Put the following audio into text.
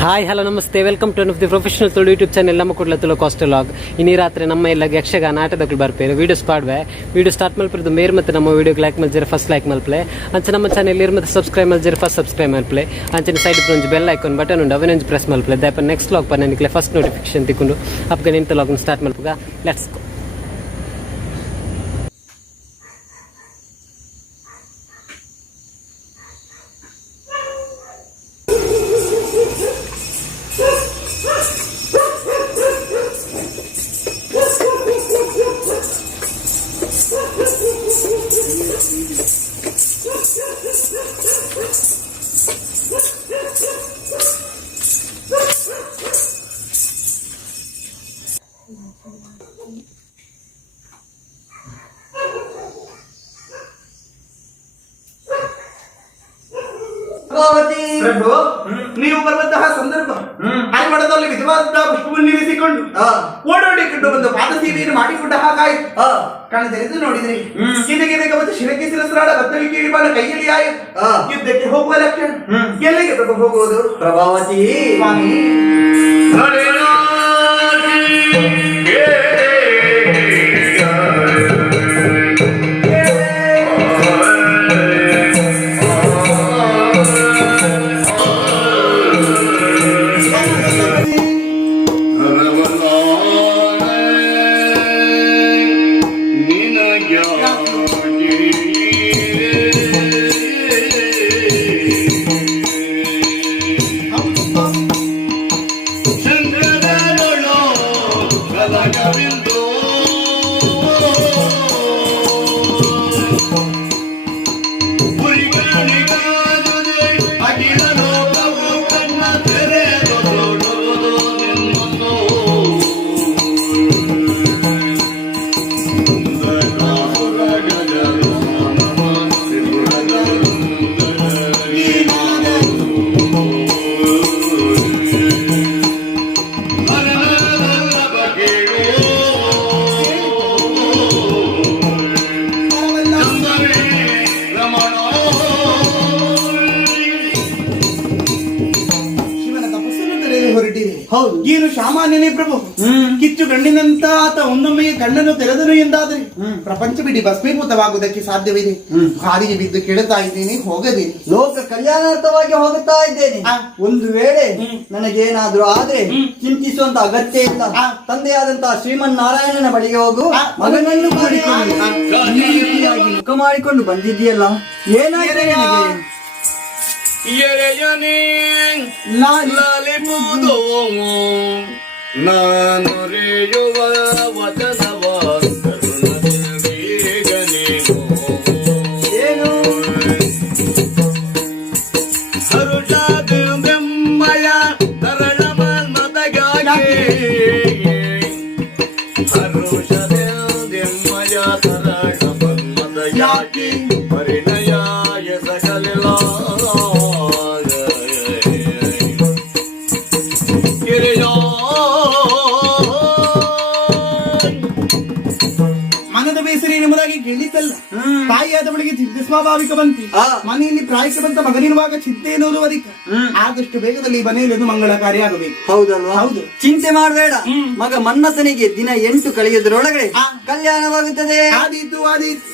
Hi hello ನಮಸ್ತೆ, welcome to the professional Tulu YouTube channel ನಮ್ಮ ಕೂಡಲ ತುಳು ಕಾಸ್ಟಲ್ ಲಾಗ್. ಇನ್ನಿ ರಾತ್ರಿ ನಮ್ಮ ಎಲ್ಲ ಯಕ್ಷಗಾನ ಆಟದಗಳು ಬರ್ಪೇರು ವೀಡಿಯೋಸ್ ಪಾಡ್ವೆ. ವಿಡಿಯೋ ಸ್ಟಾರ್ಟ್ ಮಲ್ಪರದು ಮೇರ್ ಮತ್ತು ನಮ್ಮ ವಿಡಿಯೋಗೆ ಲೈಕ್ ಮಲ್ಜರೆ ಫಸ್ಟ್ ಲೈಕ್ ಮಲ್ಪಲೆ ಅಂಚ ನಮ್ಮ ಚಾನೆಲ್ ಇರ್ ಮತ್ತು ಸಬ್ಸ್ಕ್ರೈಬ್ ಮಲ್ಜರೆ ಫಸ್ಟ್ ಸಬ್ಸ್ಕ್ರೈಬ್ ಮಲ್ಪಲೆ ಅಂಚನೆ ಸೈಡ್ ಒಂದು ಬೆಲ್ ಐಕಾನ್ ಬಟನ್ ಉಂಡು ಅವನೊಂದು ಪ್ರೆಸ್ ಮಲ್ಪಲೆ ದಯಪ ನೆಕ್ಸ್ಟ್ ಲಾಗ್ ಪನ್ನನಿಕ್ಲೆ ಫಸ್ಟ್ ನೋಟಿಫಿಕೇಶನ್ ತಿಕ್ಕೊಂಡು ಅಪ್ಗ ನಿಂತ ಲಾಗ್ನ ಸ್ಟಾರ್ಟ್ ಮಲ್ಪಗ. Let's go. ಪ್ರಭು, ನೀವು ಬರುವಂತಹ ಸಂದರ್ಭ ಹರಿಮಠದಲ್ಲಿ ವಿಧವಾದ ಪುಷ್ಪವನ್ನು ಇರಿಸಿಕೊಂಡು ಓಡೋಡಿಕೊಂಡು ಬಂದು ಪಾದಸೇವೆಯನ್ನು ಮಾಡಿಕೊಂಡ ಹಾಗಾಯ್ತು. ಕಣ್ಣು ತೆರೆದು ನೋಡಿದ್ರಿ, ಕಿದೆಗೆ ಮತ್ತು ಶಿರಕ್ಕೆ ಶಿರಸ್ರಾಡ ಬತ್ತಳಿಕೆ ವಿಮಾನ ಕೈಯಲ್ಲಿ ಆಯಿತು. ಯುದ್ಧಕ್ಕೆ ಹೋಗುವ ಲಕ್ಷಣ. ಎಲ್ಲಿಗೆ ಪ್ರಭು ಹೋಗುವುದು? ಪ್ರಭಾವತಿ ಸ್ವಾಮಿ, ಏನು ಸಾಮಾನ್ಯನೇ ಪ್ರಭು. ಕಿಚ್ಚು ಗಂಡಿನಂತ ಆತ ಒಂದೊಮ್ಮೆಗೆ ಕಣ್ಣನ್ನು ತೆರೆದನು ಎಂದಾದರೆ ಪ್ರಪಂಚ ಬಿಡಿ ಭಸ್ಮೀಭೂತವಾಗುವುದಕ್ಕೆ ಸಾಧ್ಯವಿದೆ. ಹಾದಿಗೆ ಬಿದ್ದು ಕೇಳುತ್ತಾ ಇದ್ದೇನೆ, ಹೋಗದೇನೆ. ಲೋಕ ಕಲ್ಯಾಣಾರ್ಥವಾಗಿ ಹೋಗುತ್ತಾ ಇದ್ದೇನೆ. ಒಂದು ವೇಳೆ ನನಗೇನಾದ್ರೂ ಆದ್ರೆ ಚಿಂತಿಸುವಂತ ಅಗತ್ಯ ಇಲ್ಲ. ತಂದೆಯಾದಂತಹ ಶ್ರೀಮನ್ನಾರಾಯಣನ ಬಳಿಗೆ ಹೋಗು, ಮಗನನ್ನು ಮಾಡಿಕೊಂಡು ಈ ರೀತಿಯಾಗಿ ಮುಖ ಮಾಡಿಕೊಂಡು ಬಂದಿದ್ದೀಯಲ್ಲ, ಏನಾಗಿದೆ ನನಗೆ? ಲಾಲಿಪುದು ನಾನು ರೇಯುವ ವಚನವ ಏನು ಹರುಷಾದ ಬೆಂಬಯ ತರಣ ಮತಗಾಗಿ ಹರುಷದ ಬೆಂಬಯ ತರಣ ಮತಯಾಗಿ ಪರಿಣಯ ಸಕಲಿಲ್ಲ ಮನದ ಬೇಸರ ಎಂಬುದಾಗಿ ಕೇಳಿದ್ದಲ್ಲ. ತಾಯಿಯಾದ ಬಳಿಗೆ ಚಿಂತೆ ಸ್ವಾಭಾವಿಕ ಬಂತಿ. ಮನೆಯಲ್ಲಿ ಪ್ರಾಯಕ್ಕೆ ಬಂತ ಮಗನಿರುವಾಗ ಚಿಂತೆ ಎನ್ನುವುದು ಅಧಿಕ. ಆದಷ್ಟು ಬೇಗದಲ್ಲಿ ಮನೆಯಲ್ಲಿ ಒಂದು ಮಂಗಳ ಕಾರ್ಯ ಆಗಬೇಕು. ಹೌದಲ್ವಾ? ಹೌದು. ಚಿಂತೆ ಮಾಡಬೇಡ ಮಗ. ಮನ್ಮಥನಿಗೆ ದಿನ 8 ಕಳೆಯುವುದರೊಳಗಡೆ ಕಲ್ಯಾಣವಾಗುತ್ತದೆ. ಆದೀತು ಆದೀತು.